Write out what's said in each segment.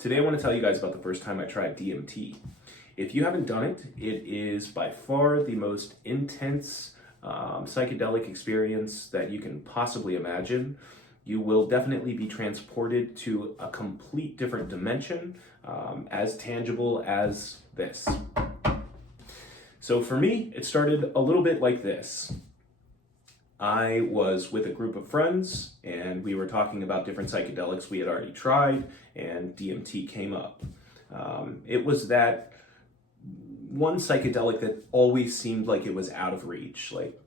Today I want to tell you guys about the first time I tried DMT. If you haven't done it, it is by far the most intense psychedelic experience that you can possibly imagine. You will definitely be transported to a complete different dimension, as tangible as this. So for me, it started a little bit like this. I was with a group of friends and we were talking about different psychedelics we had already tried, and DMT came up. It was that one psychedelic that always seemed like it was out of reach. Like,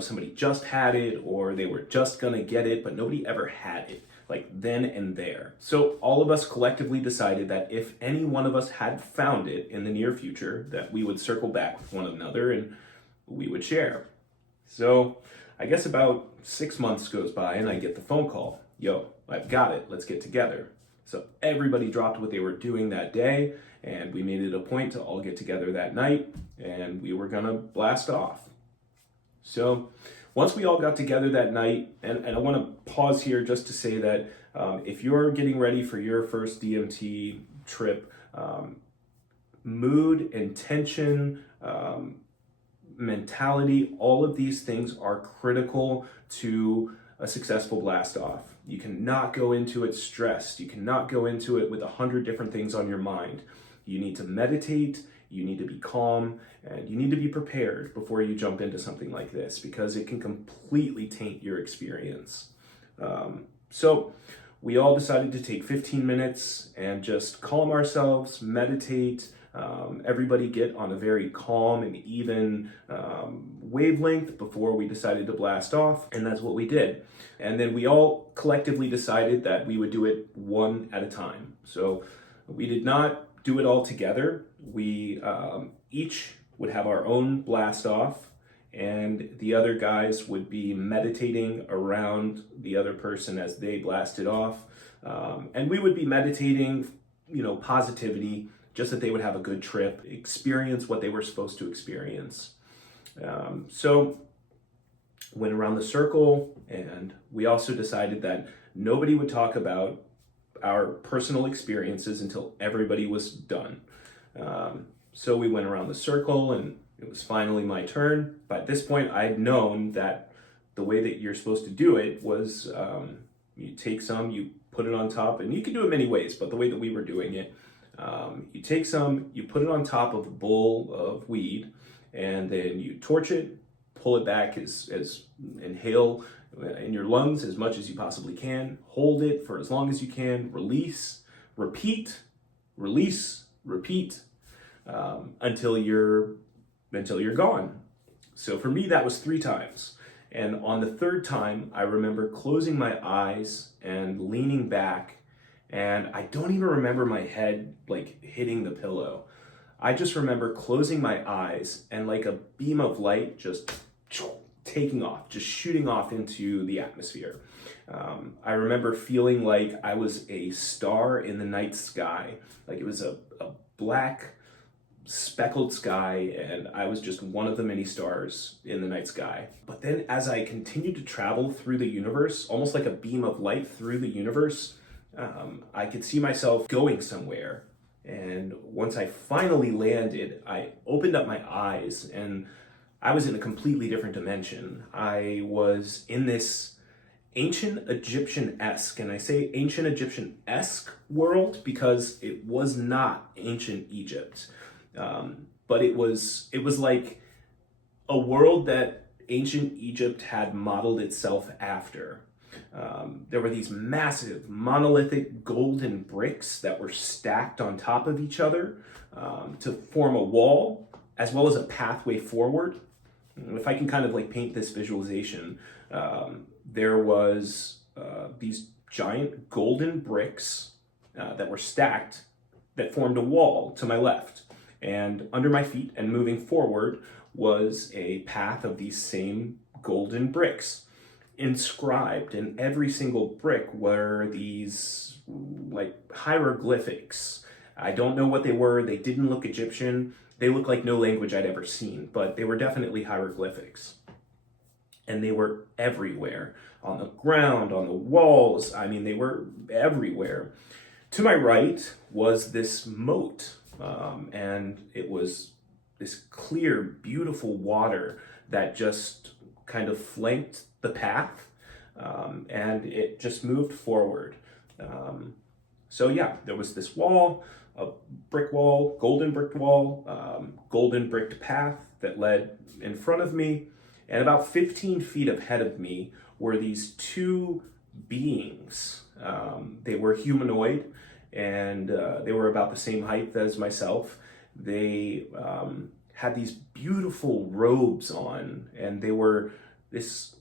somebody just had it or they were just gonna get it, but nobody ever had it, like then and there. So all of us collectively decided that if any one of us had found it in the near future, that we would circle back with one another and we would share. So I guess about 6 months goes by and I get the phone call. Yo, I've got it, let's get together. So everybody dropped what they were doing that day and we made it a point to all get together that night and we were gonna blast off. So once we all got together that night, and I wanna pause here just to say that if you're getting ready for your first DMT trip, mood, intention, mentality, all of these things are critical to a successful blast off. You cannot go into it stressed. You cannot go into it with 100 different things on your mind. You need to meditate, you need to be calm, and you need to be prepared before you jump into something like this because it can completely taint your experience. So we all decided to take 15 minutes and just calm ourselves, meditate, everybody get on a very calm and even wavelength before we decided to blast off, and that's what we did. And then we all collectively decided that we would do it one at a time. So we did not do it all together. We each would have our own blast off, and the other guys would be meditating around the other person as they blasted off. And we would be meditating, positivity, just that they would have a good trip, experience what they were supposed to experience. So went around the circle, and we also decided that nobody would talk about our personal experiences until everybody was done. So we went around the circle, and it was finally my turn. By this point, I'd known that the way that you're supposed to do it was you take some, you put it on top, and you can do it many ways, but the way that we were doing it, you take some, you put it on top of a bowl of weed, and then you torch it, pull it back inhale in your lungs as much as you possibly can, hold it for as long as you can, release, repeat, release, repeat, until you're gone. So for me, that was 3 times. And on the 3rd time, I remember closing my eyes and leaning back, and I don't even remember my head like hitting the pillow. I just remember closing my eyes and like a beam of light just taking off, just shooting off into the atmosphere. I remember feeling like I was a star in the night sky, like it was a black speckled sky, and I was just one of the many stars in the night sky. But then as I continued to travel through the universe, almost like a beam of light through the universe, I could see myself going somewhere. And once I finally landed, I opened up my eyes and I was in a completely different dimension. I was in this ancient Egyptian-esque, and I say ancient Egyptian-esque world because it was not ancient Egypt. But it was like a world that ancient Egypt had modeled itself after. There were these massive monolithic golden bricks that were stacked on top of each other to form a wall, as well as a pathway forward. If I can kind of like paint this visualization, there was these giant golden bricks that were stacked that formed a wall to my left. And under my feet and moving forward was a path of these same golden bricks. Inscribed in every single brick were these like hieroglyphics. I don't know what they were. They didn't look Egyptian. They looked like no language I'd ever seen, but they were definitely hieroglyphics. And they were everywhere, on the ground, on the walls. I mean, they were everywhere. To my right was this moat, and it was this clear, beautiful water that just kind of flanked the path, and it just moved forward. So yeah, there was this wall, a brick wall, golden brick wall, golden bricked path that led in front of me, and about 15 feet ahead of me were these two beings. They were humanoid, and they were about the same height as myself. They had these beautiful robes on, and they were this,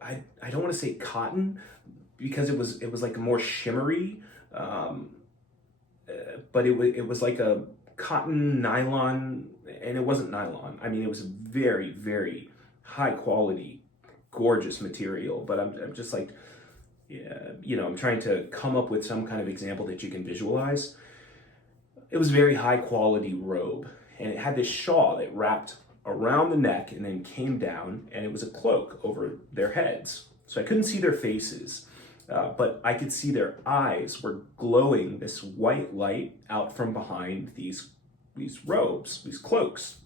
I don't want to say cotton, because it was like more shimmery, but it was like a cotton nylon, and it wasn't nylon. I mean, it was very, very high quality, gorgeous material. But I'm just like, yeah, I'm trying to come up with some kind of example that you can visualize. It was a very high quality robe, and it had this shawl that wrapped around the neck and then came down, and it was a cloak over their heads. So I couldn't see their faces, but I could see their eyes were glowing this white light out from behind these robes, these cloaks.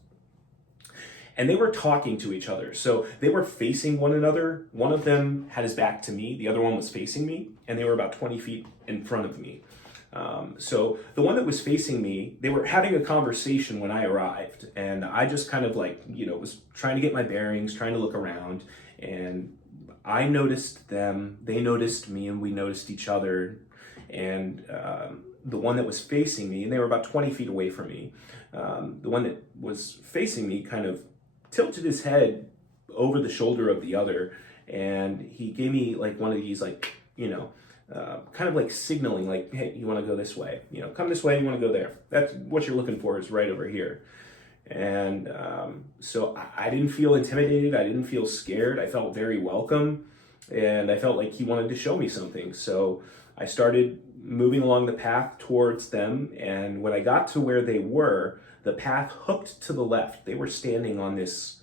And they were talking to each other. So they were facing one another. One of them had his back to me, the other one was facing me, and they were about 20 feet in front of me. So the one that was facing me, they were having a conversation when I arrived, and I just kind of like, was trying to get my bearings, trying to look around, and I noticed them, they noticed me, and we noticed each other. And the one that was facing me, and they were about 20 feet away from me, the one that was facing me kind of tilted his head over the shoulder of the other, and he gave me like one of these, like, kind of like signaling, like, hey, you want to go this way, come this way, you want to go there. That's what you're looking for, is right over here. And so I didn't feel intimidated. I didn't feel scared. I felt very welcome, and I felt like he wanted to show me something. So I started moving along the path towards them, and when I got to where they were, the path hooked to the left. They were standing on this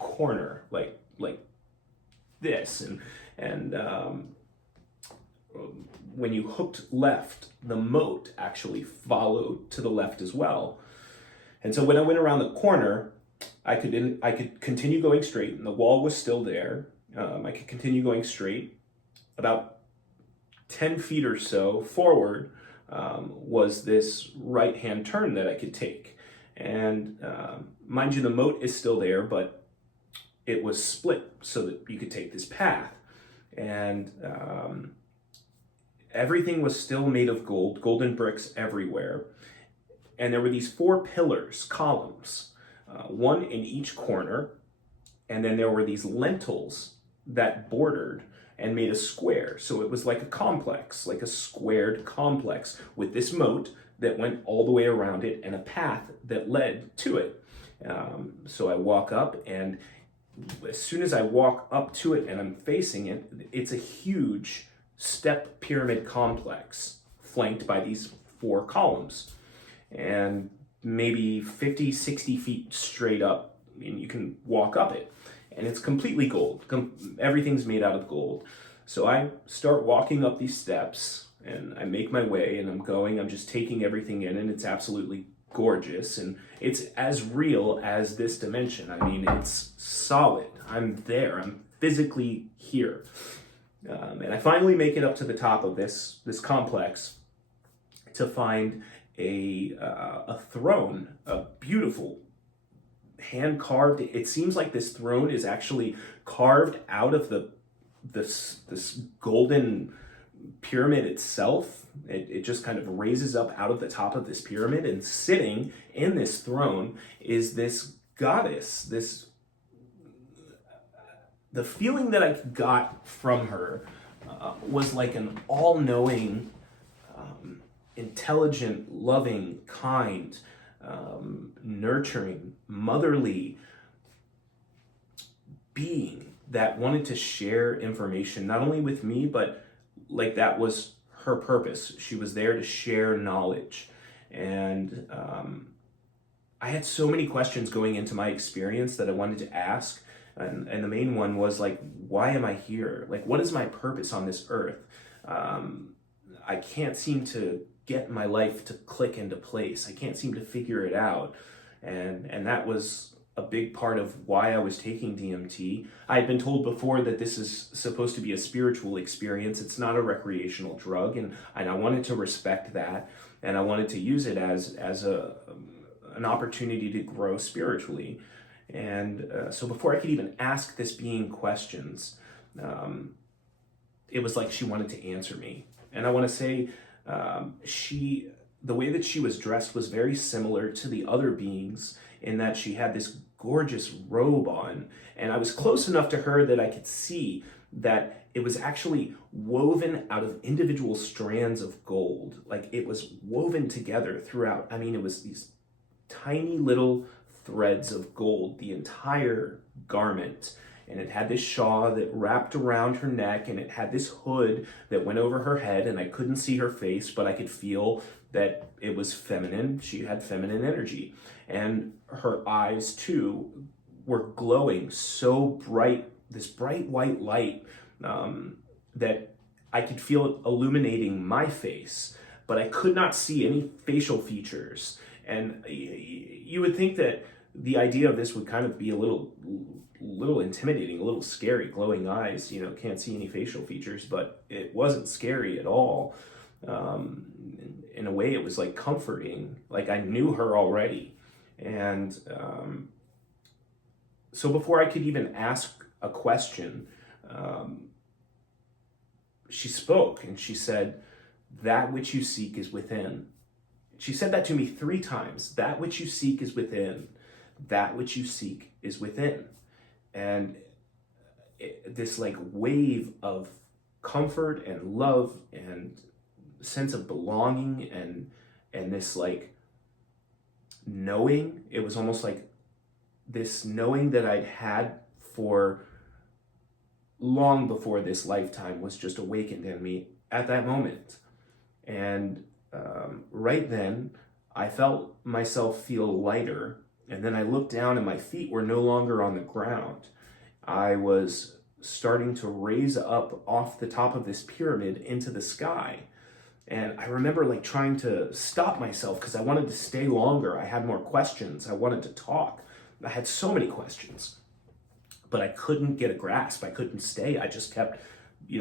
corner, like this, and when you hooked left, the moat actually followed to the left as well. And so when I went around the corner, I could continue going straight, and the wall was still there. I could continue going straight. About 10 feet or so forward was this right-hand turn that I could take. And mind you, the moat is still there, but it was split so that you could take this path. And everything was still made of gold, golden bricks everywhere. And there were these 4 pillars, columns, one in each corner. And then there were these lentils that bordered and made a square. So it was like a complex, like a squared complex with this moat that went all the way around it and a path that led to it. So I walk up, and as soon as I walk up to it and I'm facing it, it's a huge step pyramid complex flanked by these 4 columns, and maybe 50, 60 feet straight up, and you can walk up it. And it's completely gold. Everything's made out of gold. So I start walking up these steps, and I make my way, and I'm just taking everything in, and it's absolutely gorgeous. And it's as real as this dimension. I mean, it's solid. I'm there. I'm physically here. And I finally make it up to the top of this complex to find a throne, a beautiful hand carved. It seems like this throne is actually carved out of this golden pyramid itself. It just kind of raises up out of the top of this pyramid, and sitting in this throne is this goddess. The feeling that I got from her was like an all-knowing, intelligent, loving, kind, nurturing, motherly being that wanted to share information, not only with me, but like that was her purpose. She was there to share knowledge. And I had so many questions going into my experience that I wanted to ask. And the main one was like, why am I here? Like, what is my purpose on this earth? I can't seem to get my life to click into place. I can't seem to figure it out. And that was a big part of why I was taking DMT. I had been told before that this is supposed to be a spiritual experience. It's not a recreational drug, and I wanted to respect that, and I wanted to use it as an opportunity to grow spiritually. And so before I could even ask this being questions, it was like she wanted to answer me. And I want to say the way that she was dressed was very similar to the other beings, in that she had this gorgeous robe on, and I was close enough to her that I could see that it was actually woven out of individual strands of gold. Like, it was woven together throughout. I mean, it was these tiny little threads of gold, the entire garment. And it had this shawl that wrapped around her neck, and it had this hood that went over her head, and I couldn't see her face, but I could feel that it was feminine. She had feminine energy. And her eyes, too, were glowing so bright, this bright white light, that I could feel it illuminating my face, but I could not see any facial features. And you would think that the idea of this would kind of be a little intimidating, a little scary. Glowing eyes, can't see any facial features, but it wasn't scary at all. In a way, it was like comforting, like I knew her already. And so before I could even ask a question, she spoke, and she said, "That which you seek is within." She said that to me 3 times. That which you seek is within. That which you seek is within. And this like wave of comfort and love and sense of belonging and this like knowing, it was almost like this knowing that I'd had for long before this lifetime was just awakened in me at that moment. And right then, I felt myself feel lighter, and then I looked down and my feet were no longer on the ground. I was starting to raise up off the top of this pyramid into the sky. And I remember like trying to stop myself because I wanted to stay longer. I had more questions. I wanted to talk. I had so many questions, but I couldn't get a grasp. I couldn't stay. I just kept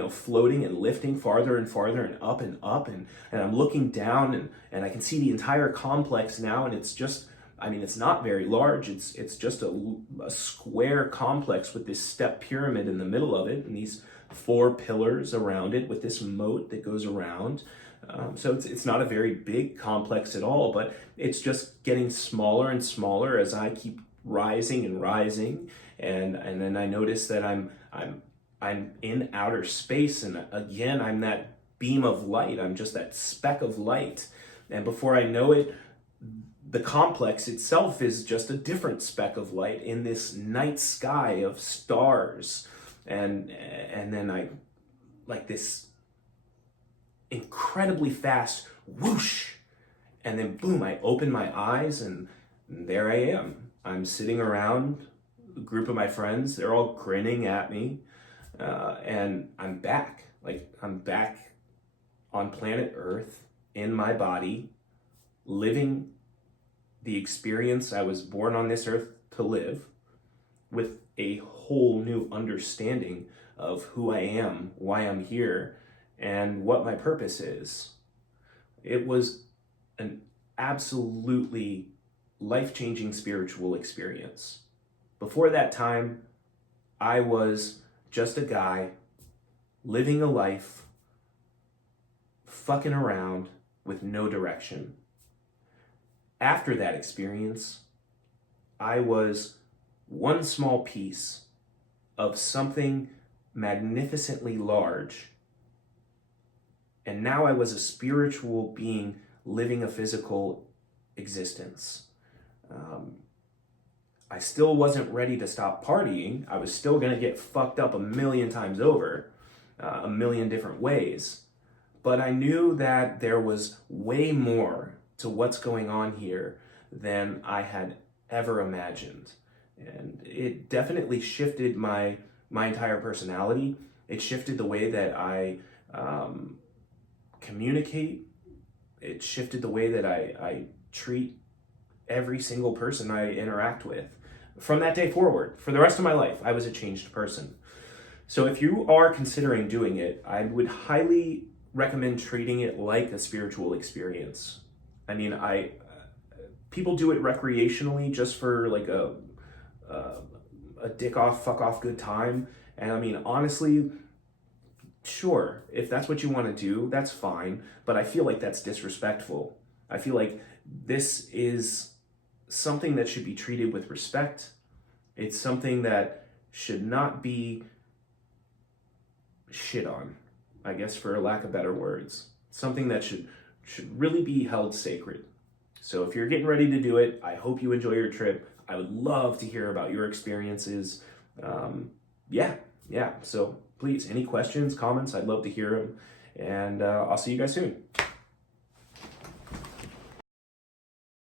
floating and lifting farther and farther and up, and I'm looking down and I can see the entire complex now, and it's just, it's not very large. It's just a square complex with this step pyramid in the middle of it, and these 4 pillars around it with this moat that goes around. So it's not a very big complex at all, but it's just getting smaller and smaller as I keep rising and rising, and then I notice that I'm in outer space, and again, I'm that beam of light. I'm just that speck of light. And before I know it, the complex itself is just a different speck of light in this night sky of stars. And then I, like this incredibly fast whoosh, and then boom, I open my eyes, and there I am. I'm sitting around a group of my friends. They're all grinning at me. And I'm back. I'm back on planet Earth, in my body, living the experience I was born on this earth to live, with a whole new understanding of who I am, why I'm here, and what my purpose is. It was an absolutely life-changing spiritual experience. Before that time, I was just a guy living a life, fucking around with no direction. After that experience, I was one small piece of something magnificently large. And now I was a spiritual being living a physical existence. I still wasn't ready to stop partying. I was still going to get fucked up a million times over, a million different ways. But I knew that there was way more to what's going on here than I had ever imagined. And it definitely shifted my entire personality. It shifted the way that I communicate. It shifted the way that I treat every single person I interact with. From that day forward, for the rest of my life, I was a changed person. So if you are considering doing it, I would highly recommend treating it like a spiritual experience. I mean, people do it recreationally just for like a dick off, fuck off good time. And I mean, honestly, sure, if that's what you want to do, that's fine. But I feel like that's disrespectful. I feel like this is something that should be treated with respect. It's something that should not be shit on, I guess, for lack of better words. Something that should really be held sacred. So if you're getting ready to do it, I hope you enjoy your trip. I would love to hear about your experiences. Yeah. So please, any questions, comments, I'd love to hear them. And I'll see you guys soon.